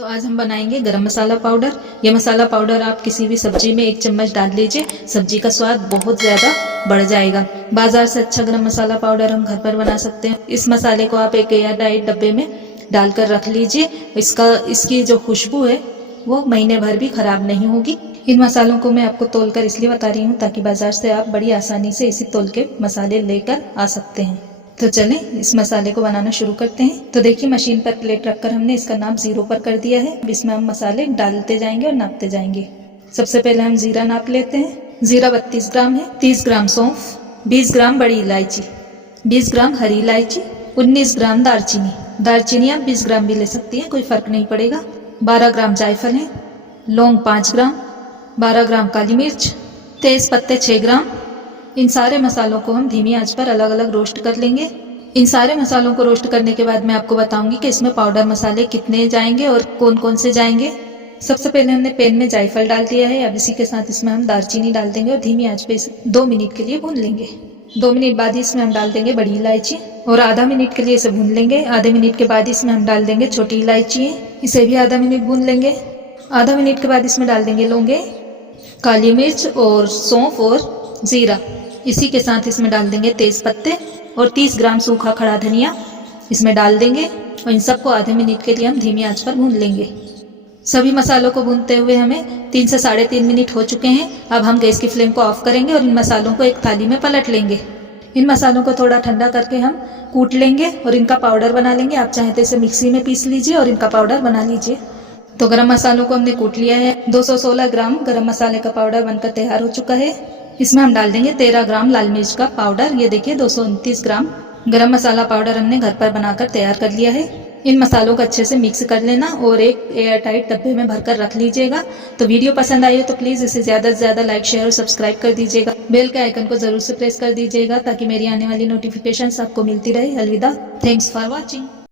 तो आज हम बनाएंगे गरम मसाला पाउडर। ये मसाला पाउडर आप किसी भी सब्जी में 1 चम्मच डाल लीजिए, सब्जी का स्वाद बहुत ज़्यादा बढ़ जाएगा। बाजार से अच्छा गरम मसाला पाउडर हम घर पर बना सकते हैं। इस मसाले को आप एक एयर टाइट डब्बे में डालकर रख लीजिए। इसकी जो खुशबू है वो महीने भर भी खराब नहीं होगी। इन मसालों को मैं आपको तोलकर इसलिए बता रही हूँ ताकि बाजार से आप बड़ी आसानी से इसी तोल के मसाले लेकर आ सकते हैं। तो चलें इस मसाले को बनाना शुरू करते हैं। तो देखिए मशीन पर प्लेट रखकर हमने इसका नाप 0 पर कर दिया है। इसमें हम मसाले डालते जाएंगे और नापते जाएंगे। सबसे पहले हम जीरा नाप लेते हैं। जीरा 32 ग्राम है। 30 ग्राम सौंफ, 20 ग्राम बड़ी इलायची, 20 ग्राम हरी इलायची, 19 ग्राम दालचीनी। दालचीनी आप 20 ग्राम भी ले सकती हैं, कोई फर्क नहीं पड़ेगा। 12 ग्राम जायफल है। लौंग 5 ग्राम, 12 ग्राम काली मिर्च, तेज पत्ते 6 ग्राम। इन सारे मसालों को हम धीमी आंच पर अलग अलग रोस्ट कर लेंगे। इन सारे मसालों को रोस्ट करने के बाद मैं आपको बताऊंगी कि इसमें पाउडर मसाले कितने जाएंगे और कौन कौन से जाएंगे। सबसे पहले हमने पैन में जायफल डाल दिया है। अब इसी के साथ इसमें हम दालचीनी डाल देंगे और धीमी आंच पे इसे 2 मिनट के लिए भून लेंगे। 2 मिनट बाद इसमें हम डाल देंगे बड़ी इलायची और आधा मिनट के लिए इसे भून लेंगे। आधे मिनट के बाद इसमें हम डाल देंगे छोटी इलायची, इसे भी आधा मिनट भून लेंगे। आधा मिनट के बाद इसमें डाल देंगे लौंगे, काली मिर्च और सौंफ और जीरा। इसी के साथ इसमें डाल देंगे तेज पत्ते और 30 ग्राम सूखा खड़ा धनिया इसमें डाल देंगे और इन सबको आधे मिनट के लिए हम धीमी आंच पर भून लेंगे। सभी मसालों को भूनते हुए हमें 3 से 3.5 मिनट हो चुके हैं। अब हम गैस की फ्लेम को ऑफ करेंगे और इन मसालों को एक थाली में पलट लेंगे। इन मसालों को थोड़ा ठंडा करके हम कूट लेंगे और इनका पाउडर बना लेंगे। आप चाहें तो इसे मिक्सी में पीस लीजिए और इनका पाउडर बना लीजिए। तो गरम मसालों को हमने कूट लिया है। 216 ग्राम गरम मसाले का पाउडर बनकर तैयार हो चुका है। इसमें हम डाल देंगे 13 ग्राम लाल मिर्च का पाउडर। ये देखिए 229 ग्राम गरम मसाला पाउडर हमने घर पर बनाकर तैयार कर लिया है। इन मसालों को अच्छे से मिक्स कर लेना और एक एयर टाइट डब्बे में भरकर रख लीजिएगा। तो वीडियो पसंद आई हो तो प्लीज़ इसे ज़्यादा से ज़्यादा लाइक, शेयर और सब्सक्राइब कर दीजिएगा। बेल के आइकन को ज़रूर से प्रेस कर दीजिएगा ताकि मेरी आने वाली नोटिफिकेशंस आपको मिलती रहे। अलविदा, थैंक्स फॉर वॉचिंग।